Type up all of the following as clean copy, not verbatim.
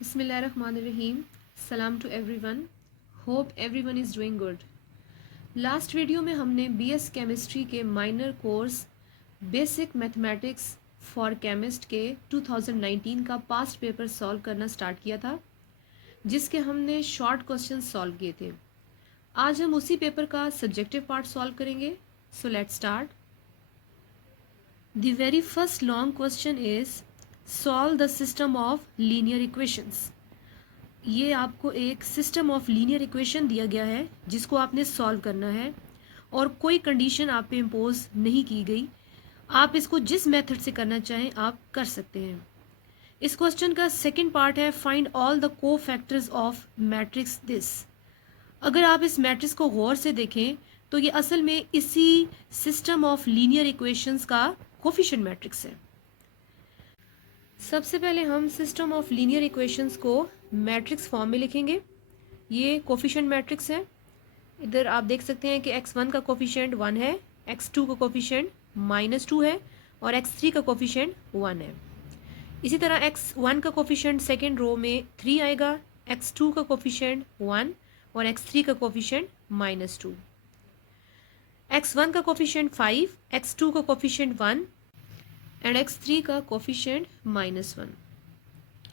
Bismillahirrahmanirrahim. Salam to everyone. Hope everyone is doing good. Last video में हमने BS chemistry के minor course basic mathematics for chemist के 2019 का past paper solve करना start किया था, जिसके हमने शॉर्ट क्वेश्चन सॉल्व किए थे। आज हम उसी पेपर का सब्जेक्टिव पार्ट सॉल्व करेंगे। So let's start. The very first long question is solve the system of linear equations. ये आपको एक सिस्टम ऑफ लीनियर इक्वेशन दिया गया है जिसको आपने सॉल्व करना है और कोई कंडीशन आप पे इम्पोज नहीं की गई। आप इसको जिस मेथड से करना चाहें आप कर सकते हैं। इस क्वेश्चन का सेकंड पार्ट है फाइंड ऑल द को फैक्टर्स ऑफ मैट्रिक्स दिस। अगर आप इस मैट्रिक्स को गौर से देखें तो ये असल में इसी सिस्टम ऑफ लीनियर इक्वेशंस का कोफिशिएंट मैट्रिक्स है। सबसे पहले हम सिस्टम ऑफ लीनियर इक्वेशंस को मैट्रिक्स फॉर्म में लिखेंगे। ये कोफिशिएंट मैट्रिक्स है। इधर आप देख सकते हैं कि x1 का कोफिशिएंट 1 है, x2 का कोफिशिएंट -2 है और x3 का कोफिशिएंट 1 है। इसी तरह x1 का कोफिशिएंट सेकेंड रो में 3 आएगा, x2 का कोफिशिएंट 1 और x3 का कोफिशिएंट -2। x1 का कोफिशिएंट 5, x2 का कोफिशिएंट 1 एंड x3 का कोफिशिएंट -1।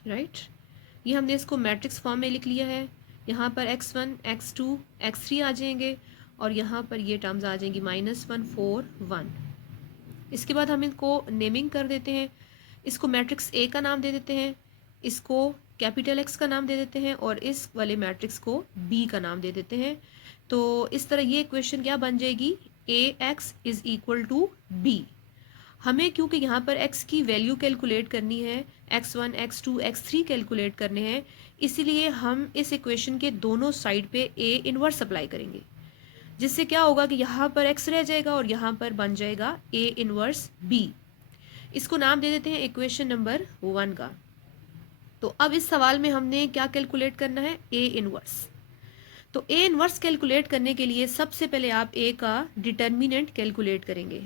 राइट, ये हमने इसको मैट्रिक्स फॉर्म में लिख लिया है। यहाँ पर x1, x2, x3 आ जाएंगे और यहाँ पर ये टर्म्स आ जाएंगी -1, 4, 1। इसके बाद हम इनको नेमिंग कर देते हैं। इसको मैट्रिक्स A का नाम दे देते हैं, इसको कैपिटल X का नाम दे देते हैं और इस वाले मैट्रिक्स को B का नाम दे देते हैं। तो इस तरह ये इक्वेशन क्या बन जाएगी, AX is equal to B। हमें क्योंकि यहाँ पर x की वैल्यू कैलकुलेट करनी है, x1, x2, x3 कैलकुलेट करने हैं, इसीलिए हम इस इक्वेशन के दोनों साइड पे a इनवर्स अप्लाई करेंगे, जिससे क्या होगा कि यहाँ पर x रह जाएगा और यहाँ पर बन जाएगा a इनवर्स b। इसको नाम दे देते हैं इक्वेशन नंबर 1 का। तो अब इस सवाल में हमने क्या कैलकुलेट करना है, a इनवर्स। तो a इनवर्स कैलकुलेट करने के लिए सबसे पहले आप a का डिटर्मिनेंट कैलकुलेट करेंगे।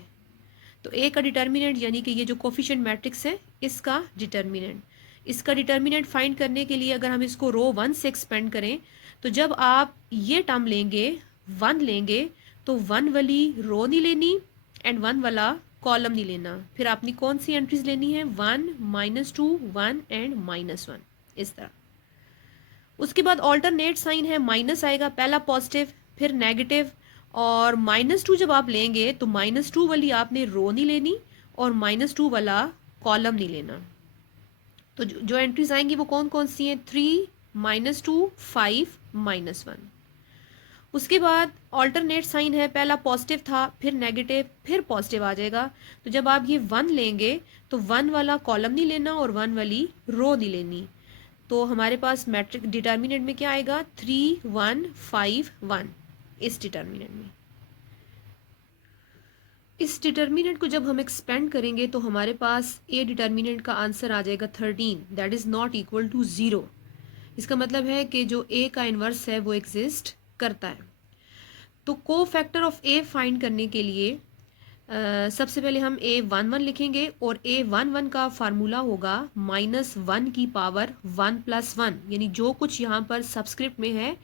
तो ए का डिटर्मिनेंट यानी कि ये जो कोफिशिएंट मैट्रिक्स है इसका डिटर्मिनेंट फाइंड करने के लिए अगर हम इसको रो 1 से एक्सपेंड करें तो जब आप ये टर्म लेंगे 1 लेंगे तो 1 वाली रो नहीं लेनी एंड 1 वाला कॉलम नहीं लेना। फिर आपने कौन सी एंट्रीज लेनी है, 1, -2, 1 एंड -1, इस तरह। उसके बाद ऑल्टरनेट साइन है, माइनस आएगा, पहला पॉजिटिव फिर नेगेटिव और -2 जब आप लेंगे तो -2 वाली आपने रो नहीं लेनी और -2 वाला कॉलम नहीं लेना। तो जो एंट्रीज आएंगी वो कौन कौन सी हैं, 3, -2, 5, -1। उसके बाद ऑल्टरनेट साइन है, पहला पॉजिटिव था फिर नेगेटिव फिर पॉजिटिव आ जाएगा। तो जब आप ये 1 लेंगे तो 1 वाला कॉलम नहीं लेना और 1 वाली रो नहीं लेनी। तो हमारे पास मैट्रिक डिटर्मिनेंट में क्या आएगा, 3, 1, 5, 1। इस डिटर्मिनेंट में इस डिटर्मिनेंट को जब हम एक्सपेंड करेंगे तो हमारे पास ए डिटर्मिनेंट का आंसर आ जाएगा 13, that is not equal to 0। इसका मतलब है कि जो ए का इन्वर्स है वो एग्जिस्ट करता है। तो को फैक्टर ऑफ ए फाइंड करने के लिए सबसे पहले हम a11 लिखेंगे और a11 का फार्मूला होगा -1 की पावर 1 + 1, यानी जो कुछ यहाँ पर सबस्क्रिप्ट में है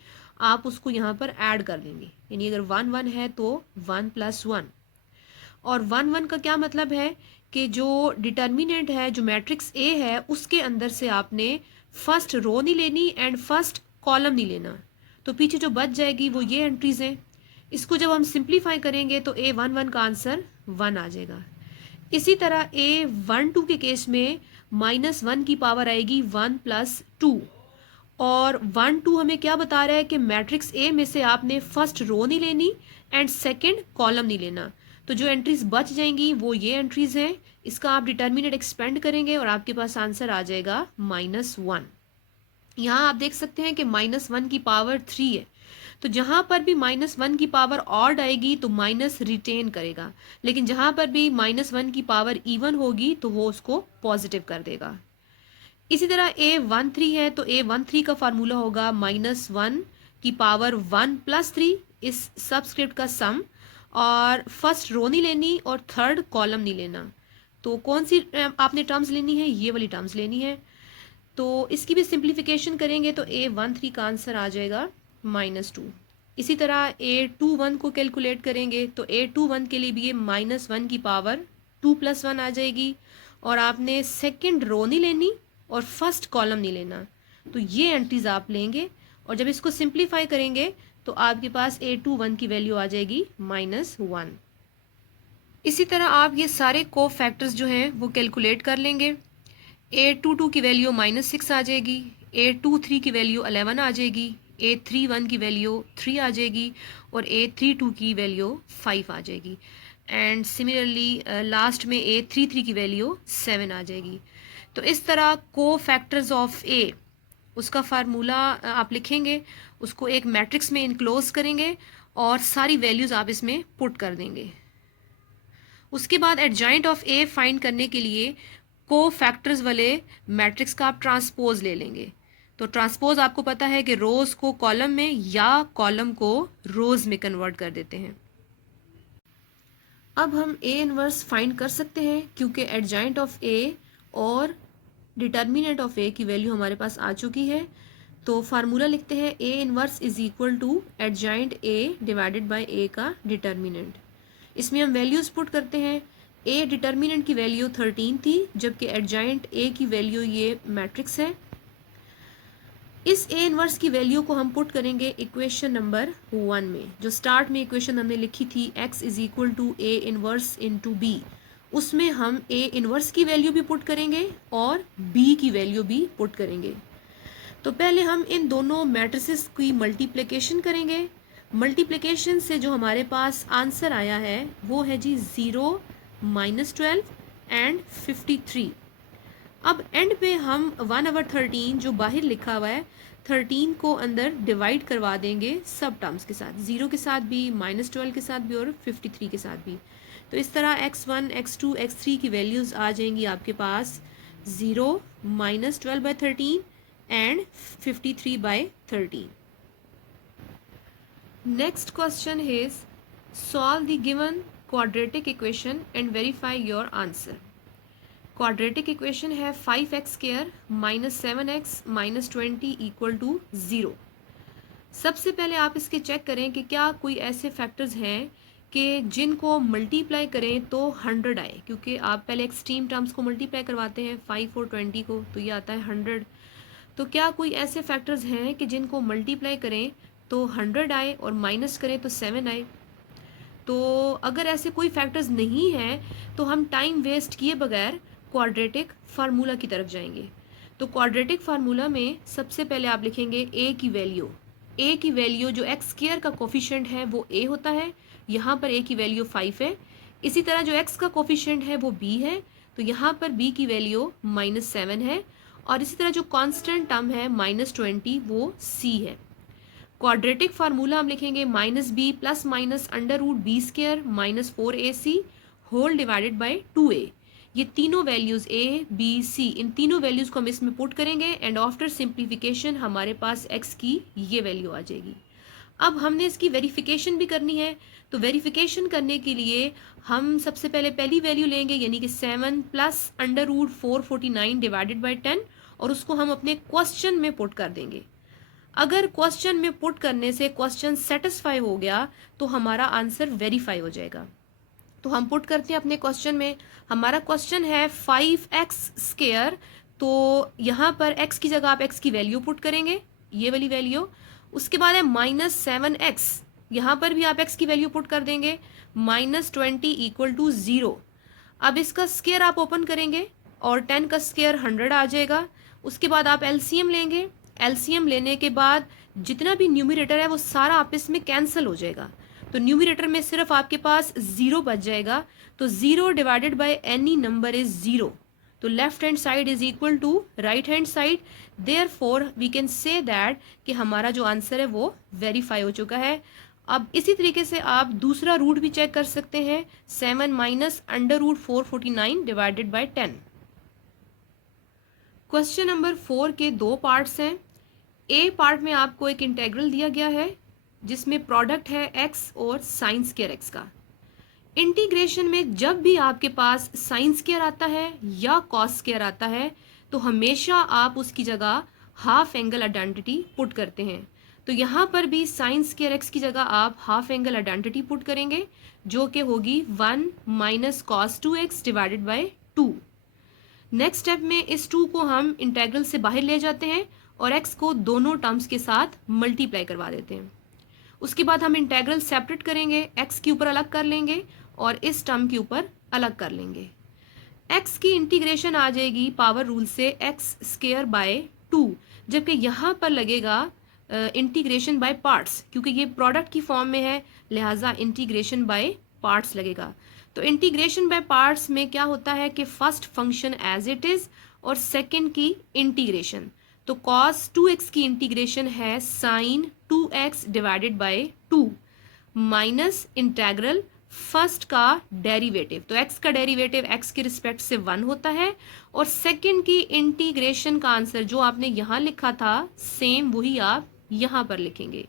आप उसको यहाँ पर ऐड कर देंगे। यानी अगर 1 1 है तो 1 + 1। और 1 1 का क्या मतलब है कि जो डिटर्मिनेंट है, जो मैट्रिक्स ए है, उसके अंदर से आपने फर्स्ट रो नहीं लेनी एंड फर्स्ट कॉलम नहीं लेना। तो पीछे जो बच जाएगी वो ये एंट्रीज हैं। इसको जब हम सिंप्लीफाई करेंगे तो a11 का आंसर 1 आ जाएगा। इसी तरह a12 के केस में -1 की पावर आएगी 1 + 2 और 1 2 हमें क्या बता रहा है कि मैट्रिक्स ए में से आपने फर्स्ट रो नहीं लेनी एंड सेकंड कॉलम नहीं लेना। तो जो एंट्रीज बच जाएंगी वो ये एंट्रीज हैं। इसका आप डिटर्मिनेंट एक्सपेंड करेंगे और आपके पास आंसर आ जाएगा -1। यहाँ आप देख सकते हैं कि -1 की पावर 3 है। तो जहां पर भी -1 की पावर ऑड आएगी तो माइनस रिटेन करेगा, लेकिन जहां पर भी -1 की पावर इवन होगी तो वो उसको पॉजिटिव कर देगा। इसी तरह a13 है तो a13 का फार्मूला होगा -1 की पावर 1 + 3, इस सबस्क्रिप्ट का सम, और फर्स्ट रो नहीं लेनी और थर्ड कॉलम नहीं लेना। तो कौन सी आपने टर्म्स लेनी है, ये वाली टर्म्स लेनी है। तो इसकी भी सिंप्लीफिकेशन करेंगे तो A13 का आंसर आ जाएगा -2। इसी तरह A21 को कैलकुलेट करेंगे तो A21 के लिए भी ये -1 की पावर 2 + 1 आ जाएगी, और आपने सेकंड रो नहीं लेनी और फर्स्ट कॉलम नहीं लेना, तो ये एंट्रीज आप लेंगे, और जब इसको सिंप्लीफाई करेंगे तो आपके पास A21 की वैल्यू आ जाएगी -1। इसी तरह आप ये सारे को फैक्टर्स जो हैं वो कैलकुलेट कर लेंगे। A22 की वैल्यू -6 आ जाएगी, A23 की वैल्यू 11 आ जाएगी, A31 की वैल्यू 3 आ जाएगी, और A32 की वैल्यू 5 आ जाएगी, एंड सिमिलरली लास्ट में A33 की वैल्यू 7 आ जाएगी। तो इस तरह को फैक्टर्स ऑफ A, उसका फार्मूला आप लिखेंगे, उसको एक मैट्रिक्स में इनक्लोज करेंगे और सारी वैल्यूज आप इसमें पुट कर देंगे। उसके बाद एडजॉइंट ऑफ ए फाइंड करने के लिए को फैक्टर्स वाले मैट्रिक्स का आप ट्रांसपोज ले लेंगे। तो ट्रांसपोज आपको पता है कि रोज को कॉलम में या कॉलम को रोज में कन्वर्ट कर देते हैं। अब हम ए इनवर्स फाइंड कर सकते हैं क्योंकि एडजॉइंट ऑफ ए और डिटर्मिनेंट ऑफ ए की वैल्यू हमारे पास आ चुकी है। तो फार्मूला लिखते हैं A inverse is equal to adjoint A divided by A का डिटर्मिनेंट। इसमें हम वैल्यूज पुट करते हैं। ए डिटर्मिनेंट की वैल्यू 13 थी, जबकि एडजॉइंट ए की वैल्यू ये मैट्रिक्स है। इस ए इनवर्स की वैल्यू को हम पुट करेंगे इक्वेशन नंबर 1 में। जो स्टार्ट में इक्वेशन हमने लिखी थी x is equal to A inverse into B, उसमें हम ए इनवर्स की वैल्यू भी पुट करेंगे और b की वैल्यू भी पुट करेंगे। तो पहले हम इन दोनों मैट्रिसेस की मल्टीप्लिकेशन करेंगे। मल्टीप्लिकेशन से जो हमारे पास आंसर आया है वो है जी 0, -12 एंड 53। अब एंड पे हम 1/13 जो बाहर लिखा हुआ है 13 को अंदर डिवाइड करवा देंगे सब टर्म्स के साथ, 0 के साथ भी, -12 के साथ भी और 53 के साथ भी। तो इस तरह x1, x2, x3 की वैल्यूज आ जाएंगी आपके पास 0, -12/13 and 53/13। Next question is solve the given quadratic equation and verify your answer. Quadratic equation है 5x square -7x -20 equal to 0। सबसे पहले आप इसके चेक करें कि क्या कोई ऐसे फैक्टर्स हैं कि जिनको मल्टीप्लाई करें तो 100 आए, क्योंकि आप पहले एक्सट्रीम टर्म्स को मल्टीप्लाई करवाते हैं 5 और 20 को, तो ये आता है 100। तो क्या कोई ऐसे फैक्टर्स हैं कि जिनको मल्टीप्लाई करें तो 100 आए और माइनस करें तो 7 आए? तो अगर ऐसे कोई फैक्टर्स नहीं हैं तो हम टाइम वेस्ट किए बगैर क्वाड्रेटिक फार्मूला की तरफ जाएंगे। तो क्वाड्रेटिक फार्मूला में सबसे पहले आप लिखेंगे ए की वैल्यू। ए की वैल्यू जो एक्स स्क्वायर का कोफिशिएंट है वो ए होता है, यहाँ पर ए की वैल्यू 5 है। इसी तरह जो एक्स का कोफिशिएंट है वो बी है, तो यहाँ पर बी की वैल्यू -7 है। और इसी तरह जो कांस्टेंट टर्म है -20 वो सी है। क्वाड्रेटिक फार्मूला हम लिखेंगे -b plus minus √b² -4ac whole divided by 2a। ये तीनों वैल्यूज a, b, c, इन तीनों वैल्यूज को हम इसमें पुट करेंगे एंड आफ्टर सिंप्लीफिकेशन हमारे पास x की ये वैल्यू आ जाएगी। अब हमने इसकी वेरिफिकेशन भी करनी है, तो वेरिफिकेशन करने के लिए हम सबसे पहले पहली वैल्यू लेंगे यानी कि 7 प्लस √449 डिवाइडेड बाय 10 और उसको हम अपने क्वेश्चन में पुट कर देंगे। अगर क्वेश्चन में पुट करने से क्वेश्चन सेटिस्फाई हो गया तो हमारा आंसर वेरीफाई हो जाएगा। तो हम पुट करते हैं अपने क्वेश्चन में। हमारा क्वेश्चन है 5x², तो यहाँ पर x की जगह आप x की वैल्यू पुट करेंगे, ये वाली वैल्यू। उसके बाद है -7x, यहाँ पर भी आप x की वैल्यू पुट कर देंगे, -20 इक्वल टू 0। अब इसका स्क्वायर आप ओपन करेंगे और 10 का स्क्वायर 100 आ जाएगा। उसके बाद आप एलसीएम लेंगे। एलसीएम लेने के बाद जितना भी न्यूमरेटर है वो सारा आपस में कैंसिल हो जाएगा, तो न्यूमरेटर में सिर्फ आपके पास 0 बच जाएगा। तो 0 divided by any number is 0, तो left hand side is equal to right hand side. Therefore we can say that कि हमारा जो आंसर है वो वेरीफाई हो चुका है। अब इसी तरीके से आप दूसरा रूट भी चेक कर सकते हैं, 7 minus √449 divided by 10। Question number 4 के 2 पार्ट्स हैं। ए पार्ट में आपको एक इंटेग्रल दिया गया है जिसमें प्रोडक्ट है x और साइन स्क्वायर x का। इंटीग्रेशन में जब भी आपके पास साइन स्क्वायर आता है या कॉस स्क्वायर आता है तो हमेशा आप उसकी जगह हाफ एंगल आइडेंटिटी पुट करते हैं। तो यहाँ पर भी साइन स्क्वायर एक्स की जगह आप हाफ एंगल आइडेंटिटी पुट करेंगे, जो कि होगी 1 minus cos 2x divided by 2। Next step में इस 2 को हम इंटेग्रल से बाहर ले जाते हैं और x को दोनों टर्म्स के साथ मल्टीप्लाई करवा देते हैं। उसके बाद हम इंटेग्रल सेपरेट करेंगे, x के ऊपर अलग कर लेंगे और इस टर्म के ऊपर अलग कर लेंगे। x की इंटीग्रेशन आ जाएगी पावर रूल से x स्क्वायर बाय 2, जबकि यहाँ पर लगेगा इंटीग्रेशन बाय पार्ट्स, क्योंकि ये प्रोडक्ट की फॉर्म में है, लिहाजा इंटीग्रेशन बाय पार्ट्स लगेगा। तो इंटीग्रेशन बाय पार्ट्स में क्या होता है कि first function as it is और सेकंड की इंटीग्रेशन। तो cos 2x की इंटीग्रेशन है sin 2x डिवाइडेड बाय 2 माइनस इंटेग्रल फर्स्ट का डेरिवेटिव। तो x का डेरिवेटिव x के रिस्पेक्ट से 1 होता है और सेकंड की इंटीग्रेशन का आंसर जो आपने यहाँ लिखा था सेम वही आप यहाँ पर लिखेंगे।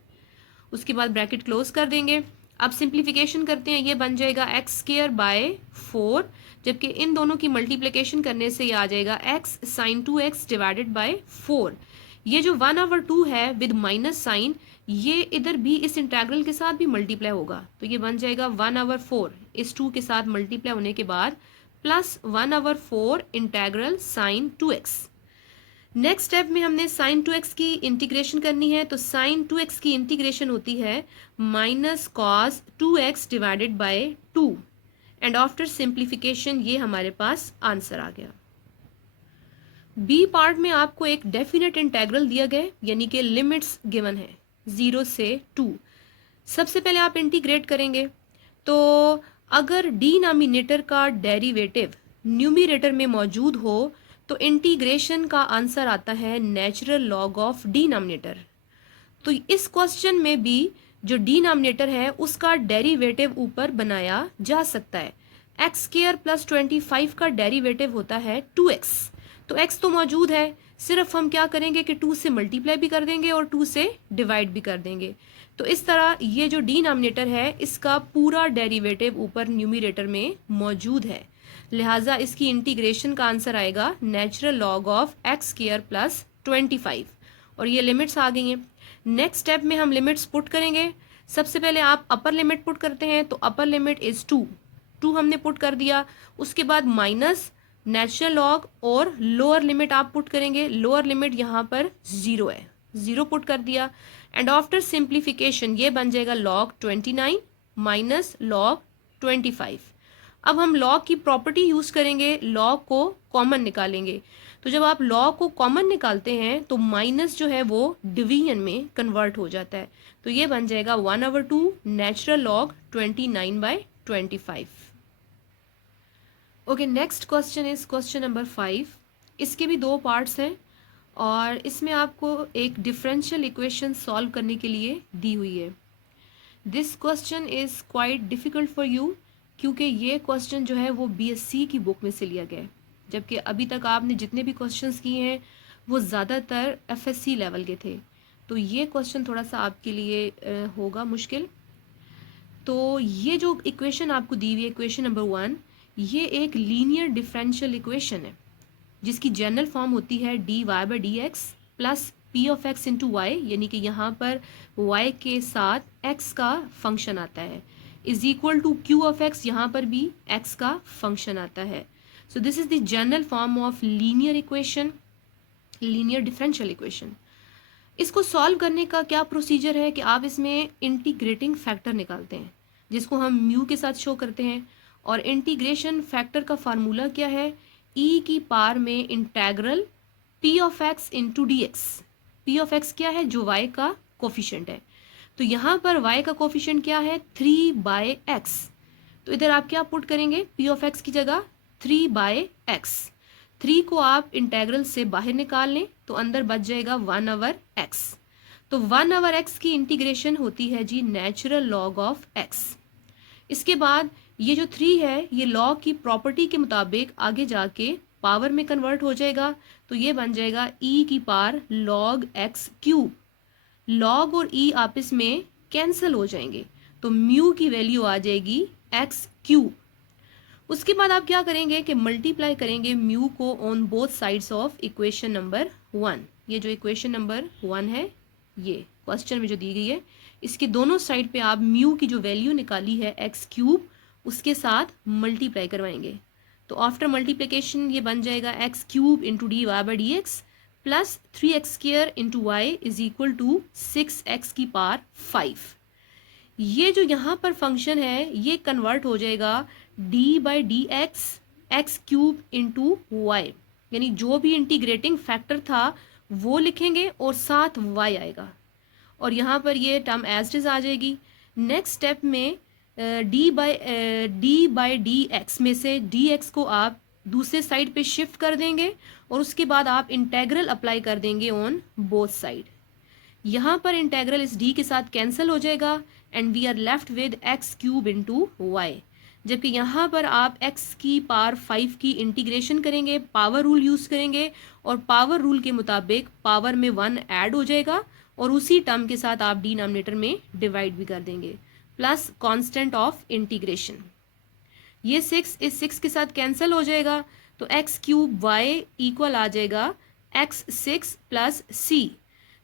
उसके बाद ब्रैकेट क्लोज कर देंगे। अब सिंप्लीफिकेशन करते हैं, ये बन जाएगा x स्क्वायर बाय 4, जबकि इन दोनों की मल्टीप्लिकेशन करने से ये आ जाएगा x sin 2x divided bye 4। ये जो 1/2 है विद माइनस साइन, ये इधर भी इस इंटेग्रल के साथ भी मल्टीप्लाई होगा, तो ये बन जाएगा 1/4 इस 2 के साथ मल्टीप्लाई होने के बाद plus 1/4 integral sin 2x। Next step में हमने sin 2x की इंटीग्रेशन करनी है, तो sin 2x की इंटीग्रेशन होती है minus cos 2x divided by 2 and after simplification ये हमारे पास आंसर आ गया। बी पार्ट में आपको एक डेफिनेट इंटेग्रल दिया गया, यानी कि लिमिट्स गिवन है 0 से 2। सबसे पहले आप इंटीग्रेट करेंगे, तो अगर डिनोमिनेटर का डेरिवेटिव न्यूमरेटर में मौजूद हो तो इंटीग्रेशन का आंसर आता है नेचुरल लॉग ऑफ डिनोमिनेटर। तो इस क्वेश्चन में भी जो डिनोमिनेटर है उसका डेरिवेटिव ऊपर बनाया जा सकता है। एक्स स्क्वायर प्लस 25 का डेरिवेटिव होता है 2x, तो x तो मौजूद है, सिर्फ हम क्या करेंगे कि 2 से मल्टीप्लाई भी कर देंगे और 2 से डिवाइड भी कर देंगे। तो इस तरह ये जो डिनोमिनेटर है इसका पूरा डेरिवेटिव ऊपर न्यूमरेटर में मौजूद है, लिहाजा इसकी इंटीग्रेशन का आंसर आएगा natural log of x square plus 25 और ये लिमिट्स आ गई हैं। नेक्स्ट स्टेप में हम लिमिट्स पुट करेंगे। सबसे पहले आप अपर लिमिट पुट करते हैं, तो अपर लिमिट इज 2 हमने पुट कर दिया। उसके बाद माइनस नेचुरल लॉग और लोअर लिमिट आप पुट करेंगे। लोअर लिमिट यहाँ पर 0 है, 0 पुट कर दिया एंड आफ्टर सिंप्लीफिकेशन ये बन जाएगा log 29 माइनस log 25। अब हम log की प्रॉपर्टी यूज करेंगे, log को कॉमन निकालेंगे। तो जब आप log को कॉमन निकालते हैं तो माइनस जो है वो डिवीजन में कन्वर्ट हो जाता है, तो ये बन जाएगा 1/2 natural log 29/25। Okay, next question is question number 5। इसके भी 2 पार्ट्स हैं और इसमें आपको एक डिफरेंशियल इक्वेशन सॉल्व करने के लिए दी हुई है। This question is quite difficult for you, क्योंकि ये क्वेश्चन जो है वो BSc की बुक में से लिया गया है, जबकि अभी तक आपने जितने भी क्वेश्चंस किए हैं वो ज़्यादातर FSC लेवल के थे, तो ये क्वेश्चन थोड़ा सा आपके लिए होगा मुश्किल। तो ये जो इक्वेशन आपको दी हुई है, इक्वेशन नंबर 1, ये एक लीनियर डिफरेंशियल इक्वेशन है जिसकी जनरल फॉर्म होती है dy/dx plus p of x into y, यानी कि यहाँ पर y के साथ x का फंक्शन आता है, is equal to q of x, यहाँ पर भी x का फंक्शन आता है। So this is the general form of linear equation, linear differential equation. इसको सॉल्व करने का क्या प्रोसीजर है कि आप इसमें इंटीग्रेटिंग फैक्टर निकालते हैं, जिसको हम म्यू के साथ शो करते हैं, और इंटीग्रेशन फैक्टर का फार्मूला क्या है, e की पावर में integral p of x into D x. P of x क्या है, जो y का कोफिशिएंट है, तो यहाँ पर y का कोफिशिएंट क्या है 3/x, तो इधर आप क्या पुट करेंगे, p ऑफ x की जगह 3/x। 3 को आप इंटेग्रल से बाहर निकाल लें तो अंदर बच जाएगा 1/x। तो 1/x की इंटीग्रेशन होती है जी नेचुरल लॉग ऑफ x। इसके बाद ये जो 3 है ये लॉग की प्रॉपर्टी के मुताबिक आगे जाके पावर में कन्वर्ट हो जाएगा, तो ये बन जाएगा e की power log x cube. log और e आपस में कैंसिल हो जाएंगे, तो म्यू की वैल्यू आ जाएगी x क्यूब। उसके बाद आप क्या करेंगे कि मल्टीप्लाई करेंगे म्यू को on both sides of equation number 1। ये जो इक्वेशन नंबर 1 है, ये क्वेश्चन में जो दी गई है, इसके दोनों साइड पे आप म्यू की जो वैल्यू निकाली है एक्स क्यूब, उसके साथ मल्टीप्लाई करवाएंगे। तो आफ्टर मल्टीप्लिकेशन ये बन जाएगा x cube into d y by d x plus 3x square into y is equal to 6x की पावर 5। ये जो यहाँ पर फंक्शन है ये कन्वर्ट हो जाएगा d by d x x cube into y, यानी जो भी इंटीग्रेटिंग फैक्टर था वो लिखेंगे और साथ y आएगा, और यहाँ पर ये टर्म एज इट इज आ जाएगी। नेक्स्ट स्टेप में d बाई डी एक्स में से dx को आप दूसरे साइड पे शिफ्ट कर देंगे और उसके बाद आप इंटेग्रल अप्लाई कर देंगे ऑन बोथ साइड। यहाँ पर इंटेग्रल इस d के साथ कैंसिल हो जाएगा and we are left with x cube into y, जबकि यहाँ पर आप x की पावर 5 की इंटीग्रेशन करेंगे, पावर रूल यूज करेंगे और पावर रूल के मुताबिक पावर में 1 ऐड हो जाएगा और उसी टर्म के साथ आप डिनोमिनेटर में डिवाइड भी कर देंगे प्लस कांस्टेंट ऑफ इंटीग्रेशन। ये 6 इस 6 के साथ कैंसिल हो जाएगा तो एक्स क्यूब वाई इक्वल आ जाएगा x6 प्लस सी।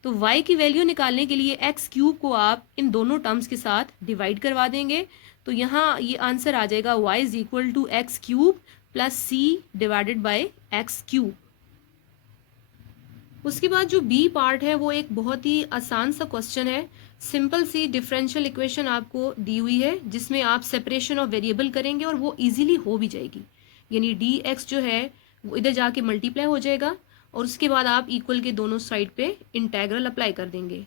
तो y की वैल्यू निकालने के लिए x क्यूब को आप इन दोनों टर्म्स के साथ डिवाइड करवा देंगे, तो यहाँ ये आंसर आ जाएगा y is equal to x cube plus c divided by x cube. उसके बाद जो बी पार्ट है वो एक बहुत ही आसान सा क्वेश्चन है। सिंपल सी डिफरेंशियल इक्वेशन आपको दी हुई है जिसमें आप सेपरेशन ऑफ वेरिएबल करेंगे और वो इजीली हो भी जाएगी, यानी डी एक्स जो है वो इधर जाके मल्टीप्लाई हो जाएगा और उसके बाद आप इक्वल के दोनों साइड पे इंटेग्रल अप्लाई कर देंगे।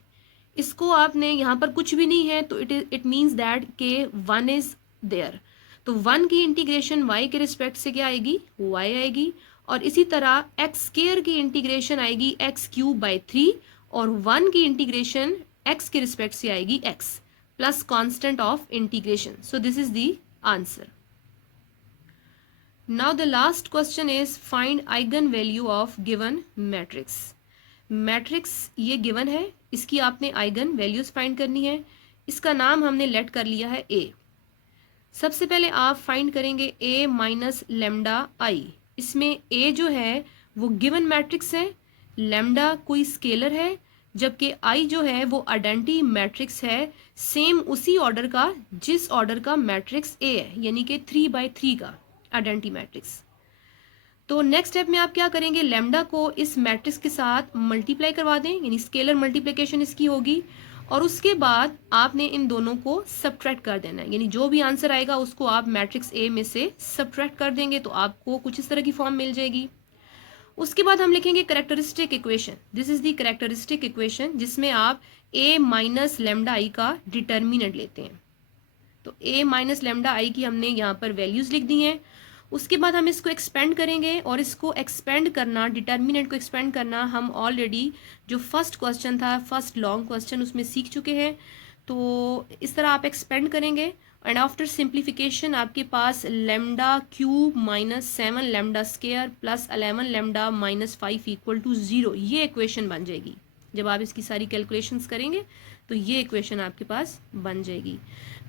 इसको आपने यहाँ पर कुछ भी नहीं है तो इट मीन्स दैट के 1 इज देयर, तो 1 की इंटीग्रेशन y के रिस्पेक्ट से क्या आएगी, y आएगी, और इसी तरह एक्स स्क्वायर की इंटीग्रेशन आएगी एक्स क्यूब बाई 3 और 1 की इंटीग्रेशन x के रिस्पेक्ट से आएगी x plus constant of integration. So this is the answer. Now the last question is find eigenvalue of given matrix। Matrix ये गिवन है, इसकी आपने आइगन वैल्यूज फाइंड करनी है। इसका नाम हमने लेट कर लिया है a। सबसे पहले आप फाइंड करेंगे a माइनस लेमडा आई। इसमें a जो है वो गिवन मैट्रिक्स है, लेमडा कोई स्केलर है, जबकि i जो है वो आइडेंटिटी मैट्रिक्स है, सेम उसी ऑर्डर का जिस ऑर्डर का मैट्रिक्स a है, यानी कि 3/3 का आइडेंटिटी मैट्रिक्स। तो नेक्स्ट स्टेप में आप क्या करेंगे, लेमडा को इस मैट्रिक्स के साथ मल्टीप्लाई करवा दें, यानी स्केलर मल्टीप्लिकेशन इसकी होगी, और उसके बाद आपने इन दोनों को सब्ट्रैक्ट कर देना है, यानी जो भी आंसर आएगा उसको आप मैट्रिक्स ए में से सब्ट्रैक्ट कर देंगे तो आपको कुछ इस तरह की फॉर्म मिल जाएगी। उसके बाद हम लिखेंगे characteristic equation. This is the characteristic equation जिसमें आप a माइनस लेमडा आई का डिटर्मिनेंट लेते हैं। तो a माइनस लेमडा आई की हमने यहाँ पर वैल्यूज लिख दी हैं। उसके बाद हम इसको एक्सपेंड करेंगे, और इसको एक्सपेंड करना, डिटर्मिनेंट को एक्सपेंड करना हम ऑलरेडी जो फर्स्ट क्वेश्चन था, फर्स्ट लॉन्ग क्वेश्चन, उसमें सीख चुके हैं। तो इस तरह आप एक्सपेंड करेंगे एंड आफ्टर सिंप्लीफिकेशन आपके पास lambda cube minus 7 lambda square plus 11 lambda minus 5 equal to 0, ये इक्वेशन बन जाएगी। जब आप इसकी सारी कैलकुलेशंस करेंगे तो ये इक्वेशन आपके पास बन जाएगी।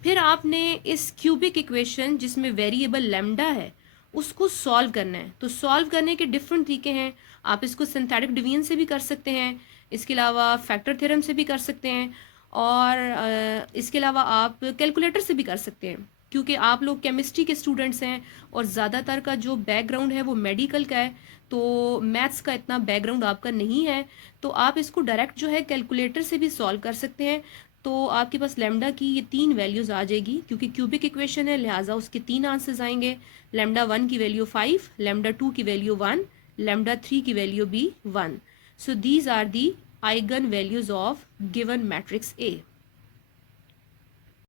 फिर आपने इस क्यूबिक इक्वेशन जिसमें वेरिएबल लेमडा है उसको सॉल्व करना है। तो सॉल्व करने के डिफरेंट तरीके हैं, आप इसको सिंथेटिक डिवीजन से भी कर सकते हैं, इसके अलावा फैक्टर थ्योरम से भी कर सकते हैं, और इसके अलावा आप कैलकुलेटर से भी कर सकते हैं, क्योंकि आप लोग केमिस्ट्री के स्टूडेंट्स हैं और ज़्यादातर का जो बैकग्राउंड है वो मेडिकल का है, तो मैथ्स का इतना बैकग्राउंड आपका नहीं है, तो आप इसको डायरेक्ट जो है कैलकुलेटर से भी सॉल्व कर सकते हैं। तो आपके पास लेमडा की ये 3 वैल्यूज़ आ जाएगी, क्योंकि क्यूबिक इक्वेशन है लिहाजा उसके 3 आंसर्स आएंगे। लेमडा 1 की वैल्यू 5, लेमडा 2 की वैल्यू 1, लेमडा 3 की वैल्यू भी 1। So these are the eigen values of given matrix A.